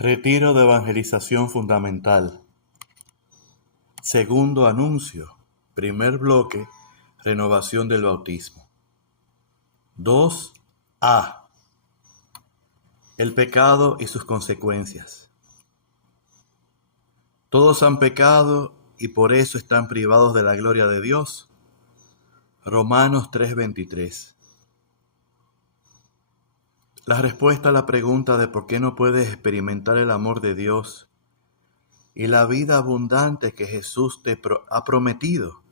Retiro de evangelización fundamental. Segundo anuncio. Primer bloque. Renovación del bautismo. 2a. El pecado y sus consecuencias. Todos han pecado y por eso están privados de la gloria de Dios. Romanos 3:23. La respuesta a la pregunta de por qué no puedes experimentar el amor de Dios y la vida abundante que Jesús te ha prometido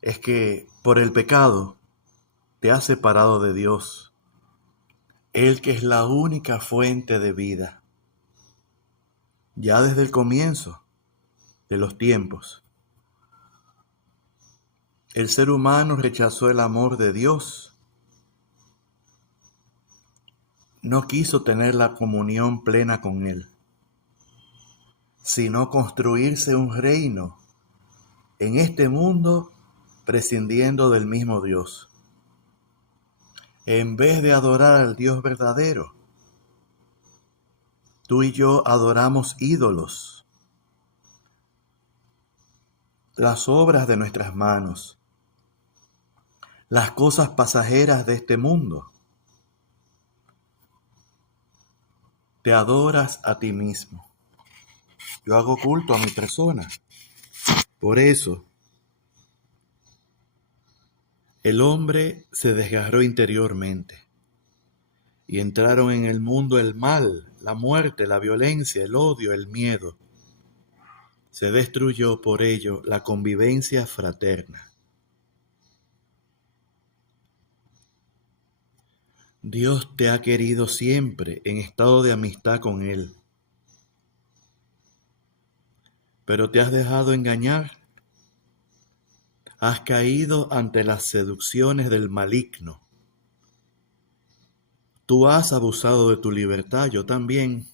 es que por el pecado te has separado de Dios, Él que es la única fuente de vida, ya desde el comienzo de los tiempos. El ser humano rechazó el amor de Dios, no quiso tener la comunión plena con Él, sino construirse un reino en este mundo prescindiendo del mismo Dios. En vez de adorar al Dios verdadero, tú y yo adoramos ídolos, las obras de nuestras manos, las cosas pasajeras de este mundo. Te adoras a ti mismo. Yo hago culto a mi persona. Por eso, el hombre se desgarró interiormente y entraron en el mundo el mal, la muerte, la violencia, el odio, el miedo. Se destruyó por ello la convivencia fraterna. Dios te ha querido siempre en estado de amistad con Él, pero te has dejado engañar. Has caído ante las seducciones del maligno. Tú has abusado de tu libertad, yo también.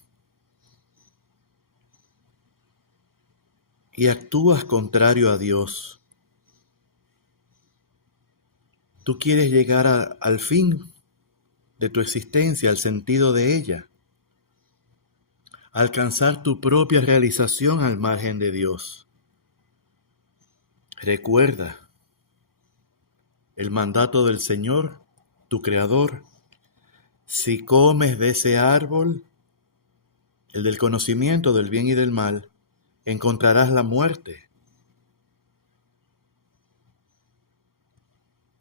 Y actúas contrario a Dios. Tú quieres llegar al fin de tu existencia, al sentido de ella. Alcanzar tu propia realización al margen de Dios. Recuerda el mandato del Señor, tu Creador. Si comes de ese árbol, el del conocimiento del bien y del mal, encontrarás la muerte.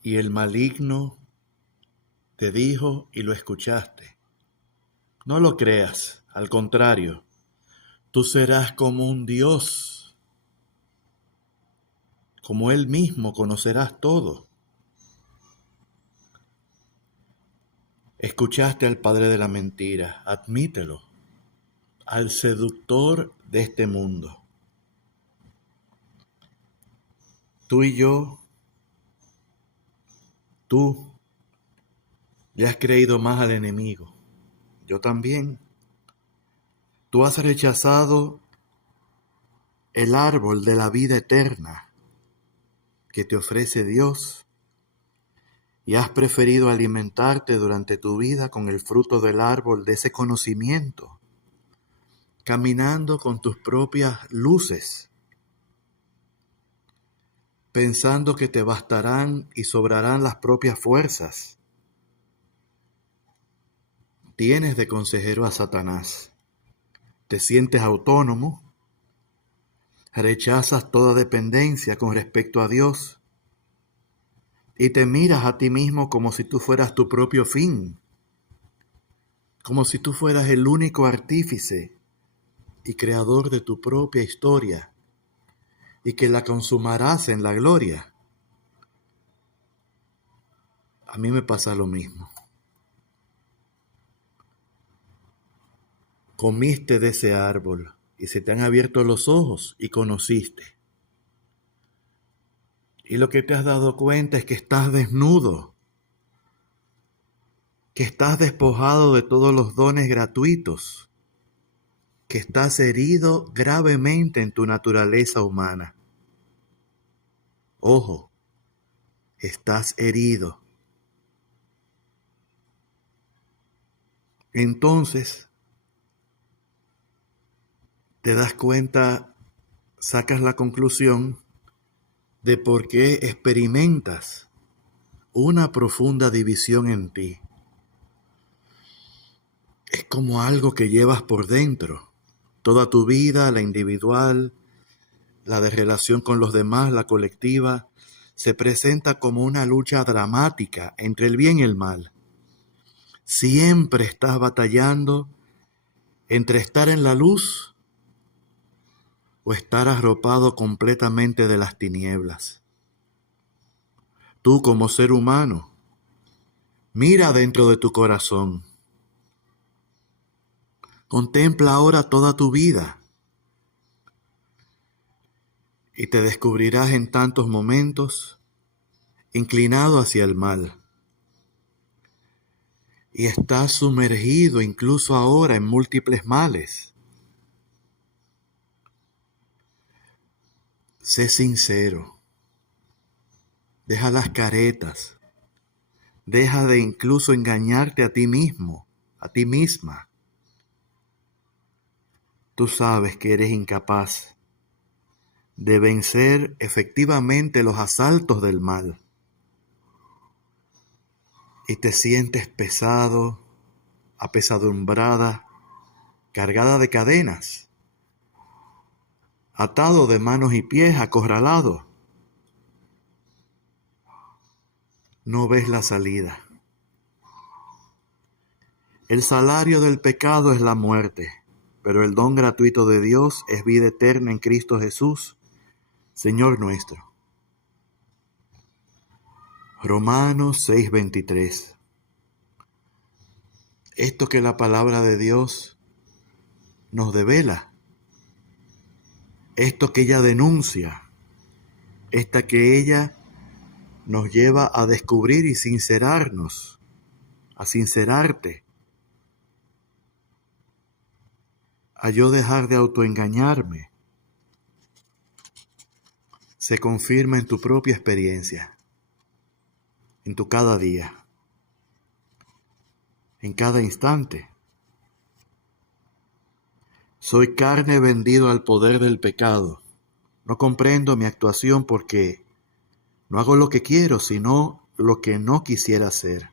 Y el maligno te dijo y lo escuchaste. No lo creas, al contrario, tú serás como un Dios, como Él mismo conocerás todo. Escuchaste al padre de la mentira, admítelo, al seductor de este mundo. Tú y yo, tú le has creído más al enemigo, yo también. Tú has rechazado el árbol de la vida eterna que te ofrece Dios y has preferido alimentarte durante tu vida con el fruto del árbol de ese conocimiento, caminando con tus propias luces, pensando que te bastarán y sobrarán las propias fuerzas. Tienes de consejero a Satanás, te sientes autónomo, rechazas toda dependencia con respecto a Dios y te miras a ti mismo como si tú fueras tu propio fin, como si tú fueras el único artífice y creador de tu propia historia y que la consumarás en la gloria. A mí me pasa lo mismo. Comiste de ese árbol y se te han abierto los ojos y conociste. Y lo que te has dado cuenta es que estás desnudo, que estás despojado de todos los dones gratuitos, que estás herido gravemente en tu naturaleza humana. Ojo, estás herido. Entonces, te das cuenta, sacas la conclusión de por qué experimentas una profunda división en ti. Es como algo que llevas por dentro. Toda tu vida, la individual, la de relación con los demás, la colectiva, se presenta como una lucha dramática entre el bien y el mal. Siempre estás batallando entre estar en la luz o estar arropado completamente de las tinieblas. Tú como ser humano, mira dentro de tu corazón. Contempla ahora toda tu vida y te descubrirás en tantos momentos inclinado hacia el mal. Y estás sumergido incluso ahora en múltiples males. Sé sincero. Deja las caretas. Deja de incluso engañarte a ti mismo, a ti misma. Tú sabes que eres incapaz de vencer efectivamente los asaltos del mal. Y te sientes pesado, apesadumbrada, cargada de cadenas, atado de manos y pies, acorralado. No ves la salida. El salario del pecado es la muerte, pero el don gratuito de Dios es vida eterna en Cristo Jesús, Señor nuestro. Romanos 6:23. Esto que la palabra de Dios nos devela, esto que ella denuncia, esta que ella nos lleva a descubrir y sincerarnos, a sincerarte, a yo dejar de autoengañarme, se confirma en tu propia experiencia, en tu cada día, en cada instante. Soy carne vendido al poder del pecado. No comprendo mi actuación porque no hago lo que quiero, sino lo que no quisiera hacer.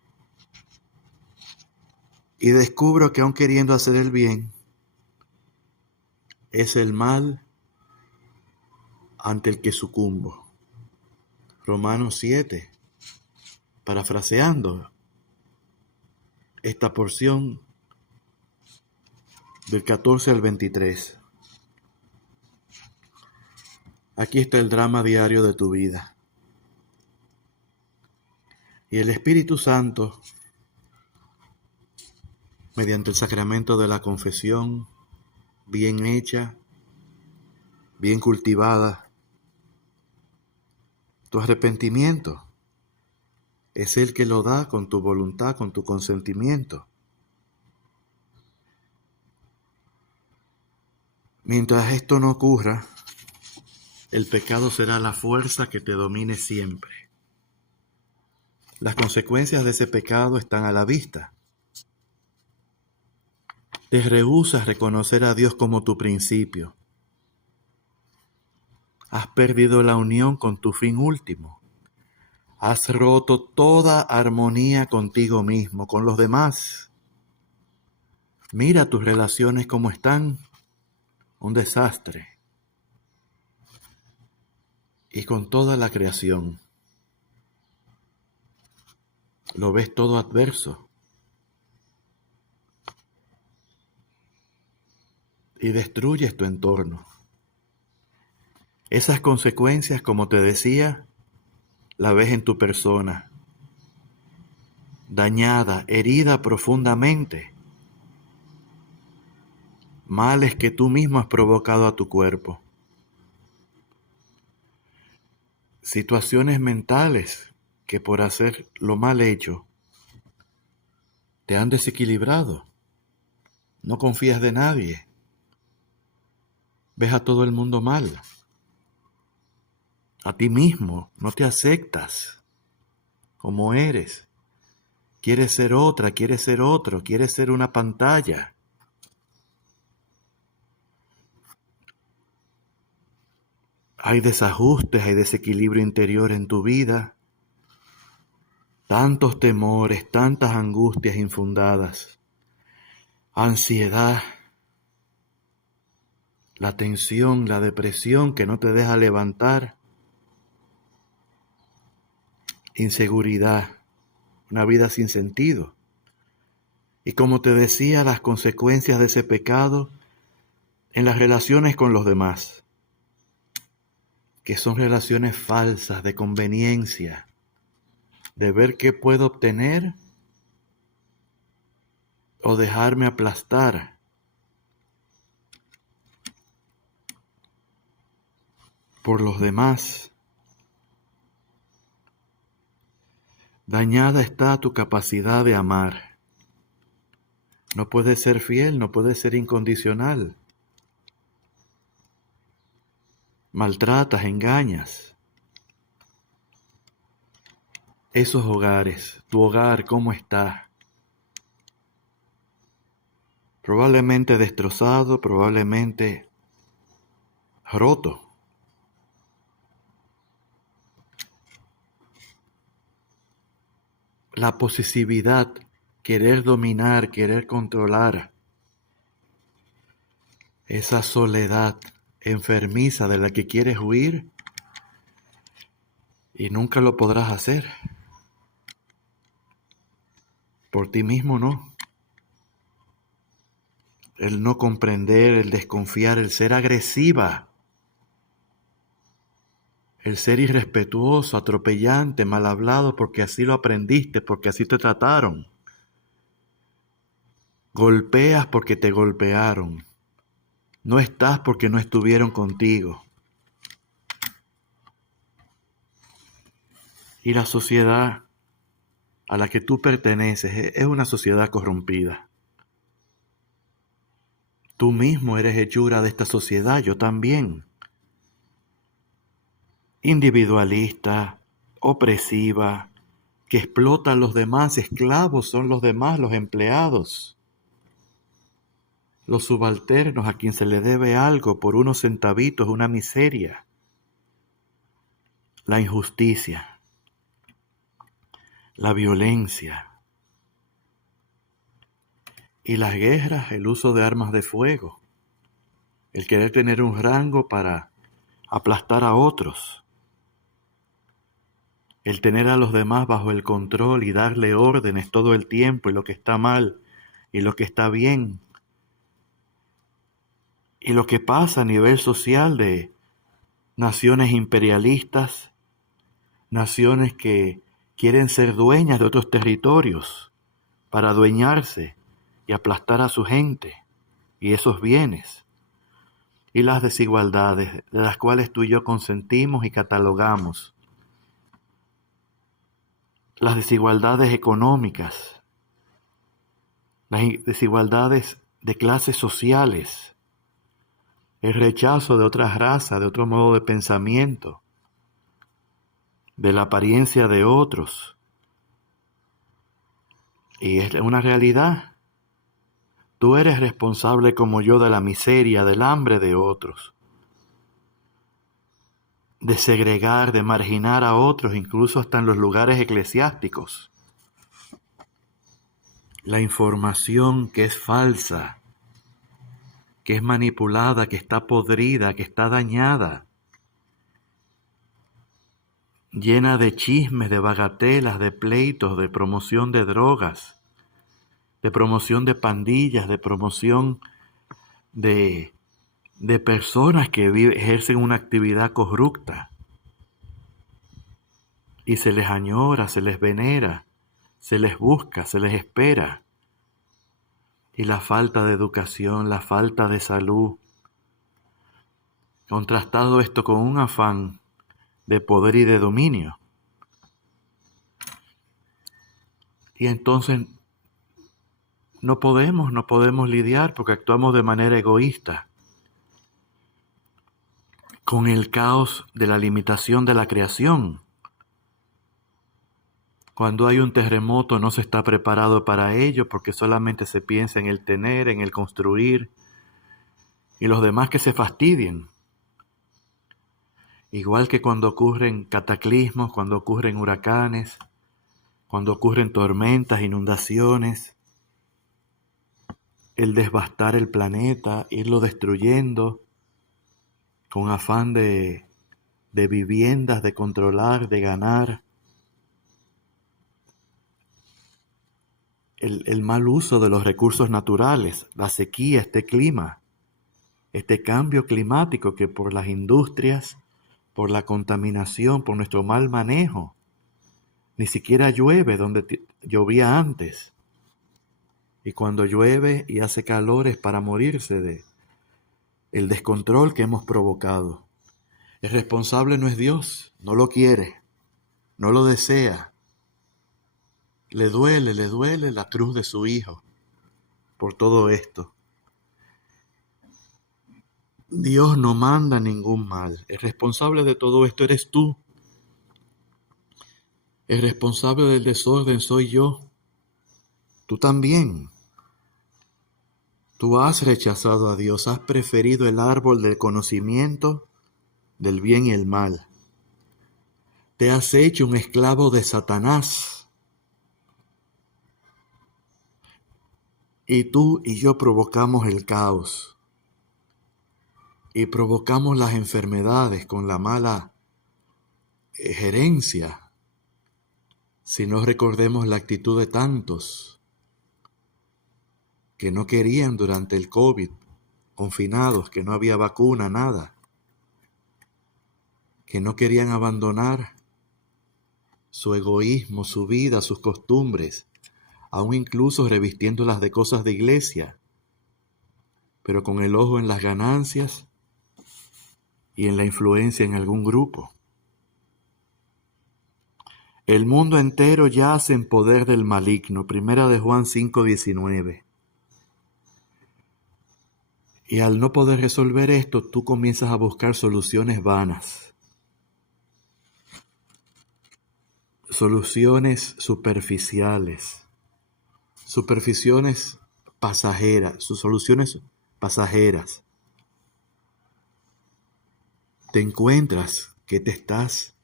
Y descubro que aun queriendo hacer el bien, es el mal ante el que sucumbo. Romanos 7, parafraseando esta porción del 14 al 23. Aquí está el drama diario de tu vida. Y el Espíritu Santo, mediante el sacramento de la confesión, bien hecha, bien cultivada, tu arrepentimiento es el que lo da con tu voluntad, con tu consentimiento. Mientras esto no ocurra, el pecado será la fuerza que te domine siempre. Las consecuencias de ese pecado están a la vista. Te rehúsas a reconocer a Dios como tu principio. Has perdido la unión con tu fin último. Has roto toda armonía contigo mismo, con los demás. Mira tus relaciones como están, un desastre. Y con toda la creación, lo ves todo adverso. Y destruyes tu entorno. Esas consecuencias, como te decía, la ves en tu persona, dañada, herida profundamente. Males que tú mismo has provocado a tu cuerpo. Situaciones mentales que por hacer lo mal hecho te han desequilibrado. No confías de nadie. Ves a todo el mundo mal. A ti mismo no te aceptas como eres. Quieres ser otra, quieres ser otro, quieres ser una pantalla. hay desajustes, hay desequilibrio interior en tu vida, tantos temores, tantas angustias infundadas, ansiedad, la tensión, la depresión que no te deja levantar, inseguridad, una vida sin sentido. Y como te decía, las consecuencias de ese pecado en las relaciones con los demás, que son relaciones falsas de conveniencia, de ver qué puedo obtener o dejarme aplastar por los demás. Dañada está tu capacidad de amar. No puedes ser fiel, no puedes ser incondicional. Maltratas, engañas. Esos hogares, tu hogar, ¿cómo está? Probablemente destrozado, probablemente roto. La posesividad, querer dominar, querer controlar. Esa soledad enfermiza de la que quieres huir y nunca lo podrás hacer. Por ti mismo no. El no comprender, el desconfiar, el ser agresiva, el ser irrespetuoso, atropellante, mal hablado porque así lo aprendiste, porque así te trataron. Golpeas porque te golpearon. No estás porque no estuvieron contigo. Y la sociedad a la que tú perteneces es una sociedad corrompida. Tú mismo eres hechura de esta sociedad, yo también. Individualista, opresiva, que explota a los demás, esclavos son los demás, los empleados. Los subalternos a quien se le debe algo por unos centavitos, una miseria. La injusticia, la violencia y las guerras, el uso de armas de fuego, el querer tener un rango para aplastar a otros, el tener a los demás bajo el control y darle órdenes todo el tiempo y lo que está mal y lo que está bien. Y lo que pasa a nivel social de naciones imperialistas, naciones que quieren ser dueñas de otros territorios para adueñarse y aplastar a su gente y esos bienes. Y las desigualdades de las cuales tú y yo consentimos y catalogamos. Las desigualdades económicas, las desigualdades de clases sociales, el rechazo de otras razas, de otro modo de pensamiento, de la apariencia de otros. Y es una realidad. Tú eres responsable como yo de la miseria, del hambre de otros, de segregar, de marginar a otros, incluso hasta en los lugares eclesiásticos. La información que es falsa, que es manipulada, que está podrida, que está dañada, llena de chismes, de bagatelas, de pleitos, de promoción de drogas, de promoción de pandillas, de promoción de personas que ejercen una actividad corrupta. Y se les añora, se les venera, se les busca, se les espera. Y la falta de educación, la falta de salud, contrastado esto con un afán de poder y de dominio. Y entonces no podemos lidiar porque actuamos de manera egoísta con el caos de la limitación de la creación. Cuando hay un terremoto no se está preparado para ello porque solamente se piensa en el tener, en el construir y los demás que se fastidien. Igual que cuando ocurren cataclismos, cuando ocurren huracanes, cuando ocurren tormentas, inundaciones, el devastar el planeta, irlo destruyendo con afán de viviendas, de controlar, de ganar, el mal uso de los recursos naturales, la sequía, este clima, este cambio climático que por las industrias, por la contaminación, por nuestro mal manejo, ni siquiera llueve donde llovía antes. Y cuando llueve y hace calor es para morirse de el descontrol que hemos provocado. El responsable no es Dios, no lo quiere, no lo desea. Le duele la cruz de su Hijo por todo esto. Dios no manda ningún mal. El responsable de todo esto eres tú. El responsable del desorden soy yo. Tú también. Tú has rechazado a Dios, has preferido el árbol del conocimiento del bien y el mal. Te has hecho un esclavo de Satanás. Y tú y yo provocamos el caos. Y provocamos las enfermedades con la mala gerencia. Si no recordemos la actitud de tantos que no querían durante el COVID, confinados, que no había vacuna, nada, que no querían abandonar su egoísmo, su vida, sus costumbres, aún incluso revistiéndolas de cosas de iglesia, pero con el ojo en las ganancias y en la influencia en algún grupo. El mundo entero yace en poder del maligno, primera de Juan 5:19. Y al no poder resolver esto, tú comienzas a buscar soluciones vanas, soluciones superficiales, soluciones pasajeras. Te encuentras que te estás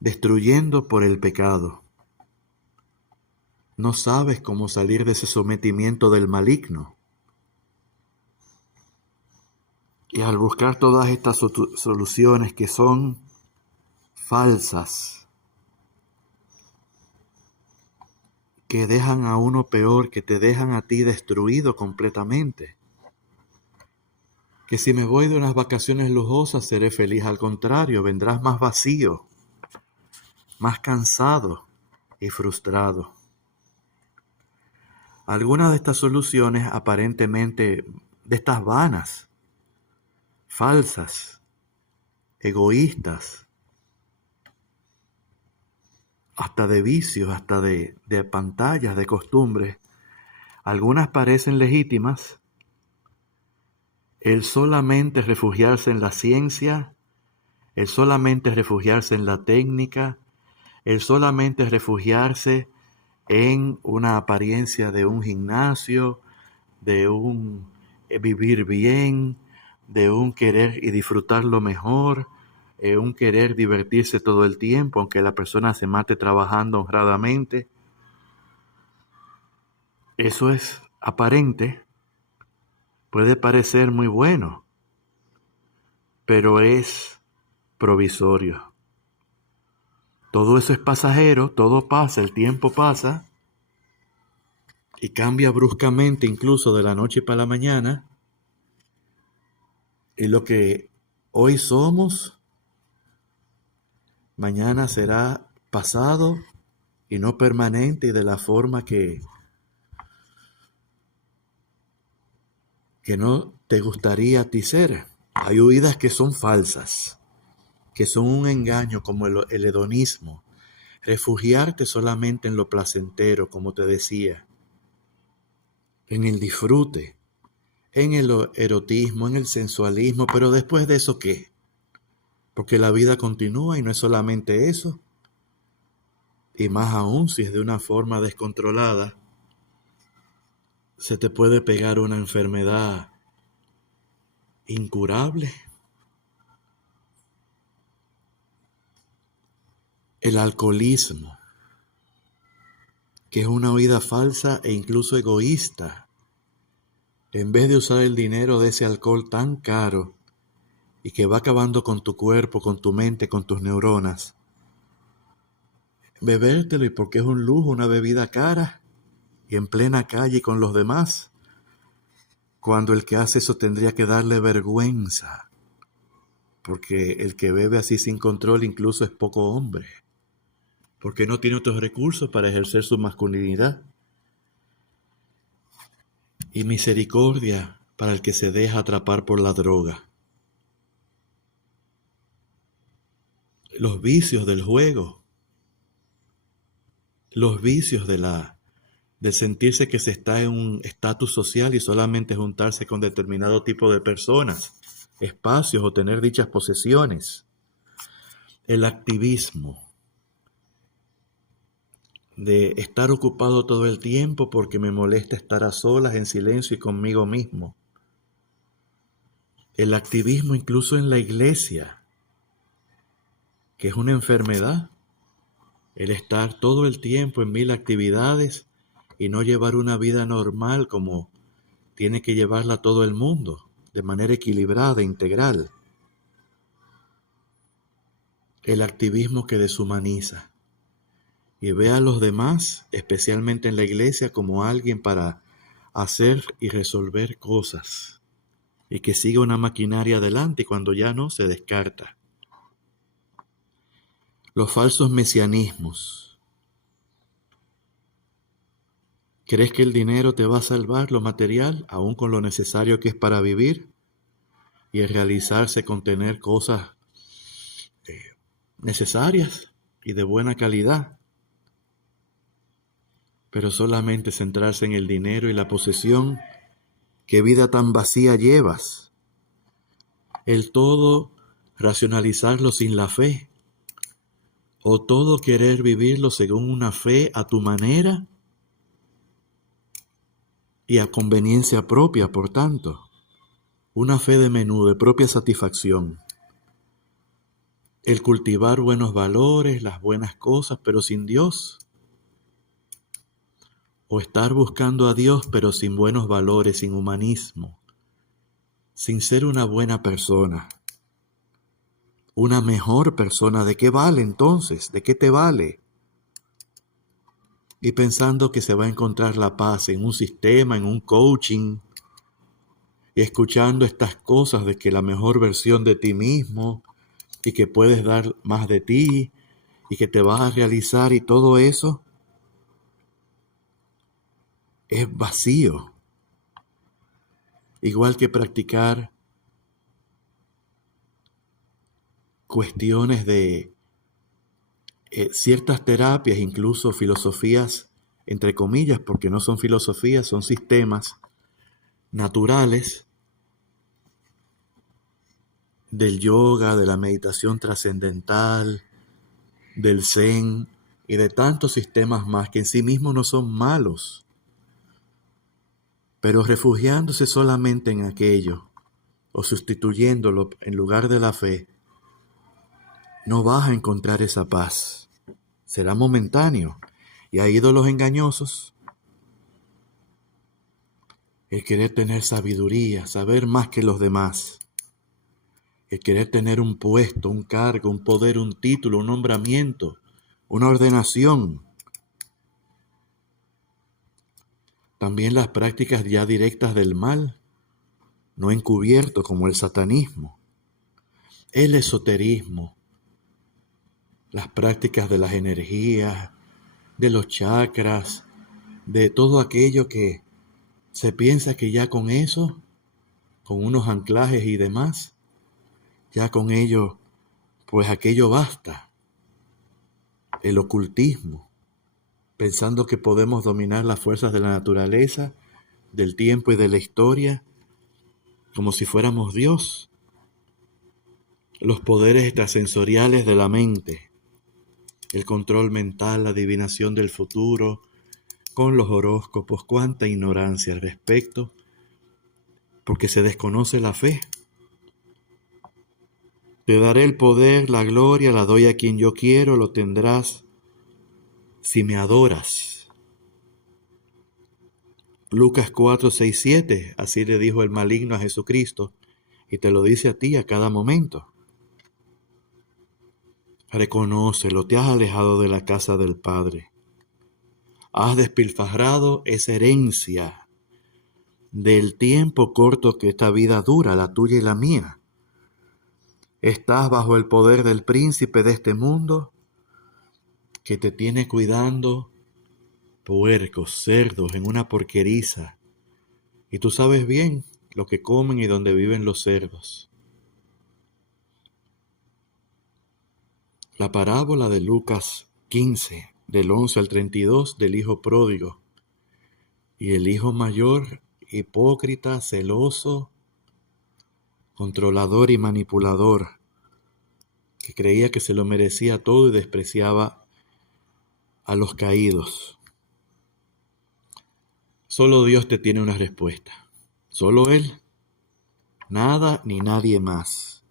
destruyendo por el pecado. No sabes cómo salir de ese sometimiento del maligno. Y al buscar todas estas soluciones que son falsas, que dejan a uno peor, que te dejan a ti destruido completamente. Que si me voy de unas vacaciones lujosas seré feliz, al contrario, vendrás más vacío, más cansado y frustrado. Algunas de estas soluciones aparentemente, de estas vanas, falsas, egoístas, hasta de vicios, hasta de pantallas, de costumbres, algunas parecen legítimas. El solamente refugiarse en la ciencia, el solamente refugiarse en la técnica, el solamente refugiarse en una apariencia de un gimnasio, de un vivir bien, de un querer y disfrutar lo mejor, un querer divertirse todo el tiempo, aunque la persona se mate trabajando honradamente. Eso es aparente, puede parecer muy bueno, pero es provisorio. Todo eso es pasajero, todo pasa, el tiempo pasa y cambia bruscamente incluso de la noche para la mañana. Y lo que hoy somos, mañana será pasado y no permanente y de la forma que no te gustaría a ti ser. Hay huidas que son falsas, que son un engaño como el hedonismo. Refugiarte solamente en lo placentero, como te decía, en el disfrute, en el erotismo, en el sensualismo, pero después de eso, ¿qué? Porque la vida continúa y no es solamente eso. Y más aún si es de una forma descontrolada, se te puede pegar una enfermedad incurable. el alcoholismo, que es una huida falsa e incluso egoísta. En vez de usar el dinero de ese alcohol tan caro y que va acabando con tu cuerpo, con tu mente, con tus neuronas, bebértelo y porque es un lujo, una bebida cara y en plena calle con los demás, cuando el que hace eso tendría que darle vergüenza, porque el que bebe así sin control incluso es poco hombre, porque no tiene otros recursos para ejercer su masculinidad. Y misericordia para el que se deja atrapar por la droga. Los vicios del juego, los vicios de sentirse que se está en un estatus social y solamente juntarse con determinado tipo de personas, espacios o tener dichas posesiones. El activismo de estar ocupado todo el tiempo porque me molesta estar a solas, en silencio y conmigo mismo. El activismo incluso en la iglesia, que es una enfermedad. El estar todo el tiempo en 1000 actividades y no llevar una vida normal como tiene que llevarla todo el mundo, de manera equilibrada, integral. El activismo que deshumaniza y ve a los demás, especialmente en la iglesia, como alguien para hacer y resolver cosas y que siga una maquinaria adelante y cuando ya no, se descarta. Los falsos mesianismos. ¿Crees que el dinero te va a salvar lo material, aún con lo necesario que es para vivir? Y el realizarse con tener cosas necesarias y de buena calidad. Pero solamente centrarse en el dinero y la posesión, ¿qué vida tan vacía llevas? El todo racionalizarlo sin la fe, o todo querer vivirlo según una fe a tu manera y a conveniencia propia, por tanto. Una fe de menú, de propia satisfacción. El cultivar buenos valores, las buenas cosas, pero sin Dios. O estar buscando a Dios, pero sin buenos valores, sin humanismo. Sin ser una buena persona. Una mejor persona. ¿De qué vale entonces? ¿De qué te vale? Y pensando que se va a encontrar la paz en un sistema, en un coaching. Y escuchando estas cosas de que la mejor versión de ti mismo y que puedes dar más de ti y que te vas a realizar y todo eso es vacío. Igual que practicar cuestiones de ciertas terapias, incluso filosofías, entre comillas, porque no son filosofías, son sistemas naturales del yoga, de la meditación trascendental, del zen y de tantos sistemas más que en sí mismos no son malos, pero refugiándose solamente en aquello o sustituyéndolo en lugar de la fe, no vas a encontrar esa paz. Será momentáneo. Y a ídolos engañosos, el querer tener sabiduría, saber más que los demás, el querer tener un puesto, un cargo, un poder, un título, un nombramiento, una ordenación. También las prácticas ya directas del mal, no encubierto como el satanismo, el esoterismo, las prácticas de las energías, de los chakras, de todo aquello que se piensa que ya con eso, con unos anclajes y demás, ya con ello, pues aquello basta. El ocultismo, pensando que podemos dominar las fuerzas de la naturaleza, del tiempo y de la historia, como si fuéramos Dios. Los poderes extrasensoriales de la mente, el control mental, la adivinación del futuro, con los horóscopos, cuánta ignorancia al respecto, porque se desconoce la fe. Te daré el poder, la gloria, la doy a quien yo quiero, lo tendrás si me adoras. Lucas 4, 6, 7, así le dijo el maligno a Jesucristo, y te lo dice a ti a cada momento. Reconócelo, te has alejado de la casa del Padre. Has despilfarrado esa herencia del tiempo corto que esta vida dura, la tuya y la mía. Estás bajo el poder del príncipe de este mundo que te tiene cuidando puercos, cerdos, en una porqueriza. Y tú sabes bien lo que comen y dónde viven los cerdos. La parábola de Lucas 15, del 11 al 32, del hijo pródigo. Y el hijo mayor, hipócrita, celoso, controlador y manipulador, que creía que se lo merecía todo y despreciaba a los caídos. Solo Dios te tiene una respuesta. Solo Él. Nada ni nadie más.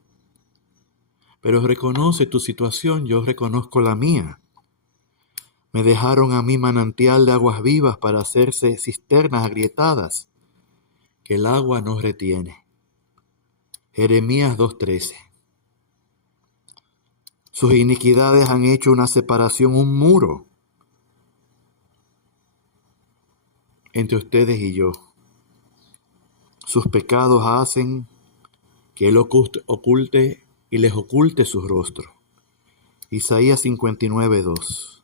Pero reconoce tu situación, yo reconozco la mía. Me dejaron a mí manantial de aguas vivas para hacerse cisternas agrietadas, que el agua no retiene. Jeremías 2:13. Sus iniquidades han hecho una separación, un muro entre ustedes y yo. Sus pecados hacen que Él oculte y les oculte su rostro. Isaías 59:2.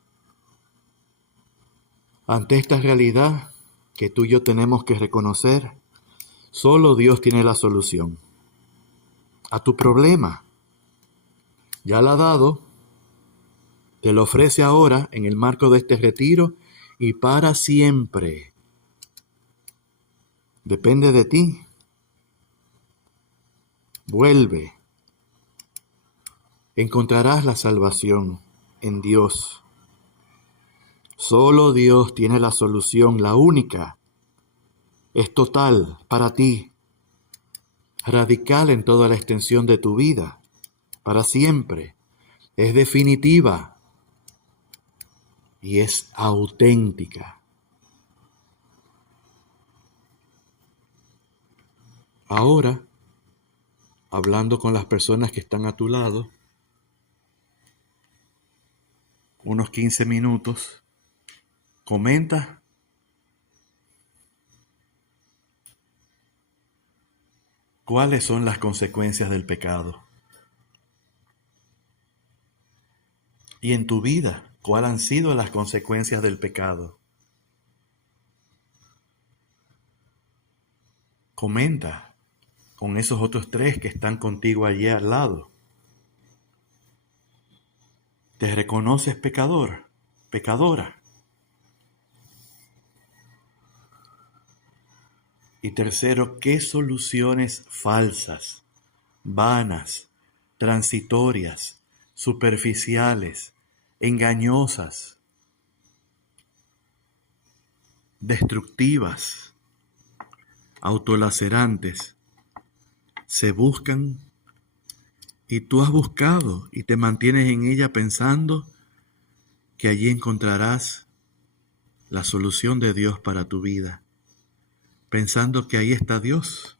Ante esta realidad que tú y yo tenemos que reconocer, solo Dios tiene la solución a tu problema. Ya la ha dado, te lo ofrece ahora en el marco de este retiro y para siempre. Depende de ti. Vuelve. Encontrarás la salvación en Dios. Solo Dios tiene la solución, la única. Es total para ti, radical en toda la extensión de tu vida, para siempre. Es definitiva y es auténtica. Ahora, hablando con las personas que están a tu lado, unos 15 minutos, comenta cuáles son las consecuencias del pecado. Y en tu vida, ¿cuáles han sido las consecuencias del pecado? Comenta con esos otros 3 que están contigo allí al lado. ¿Te reconoces pecador, pecadora? Y tercero, ¿qué soluciones falsas, vanas, transitorias, superficiales, engañosas, destructivas, autolacerantes se buscan y tú has buscado y te mantienes en ella pensando que allí encontrarás la solución de Dios para tu vida, pensando que ahí está Dios?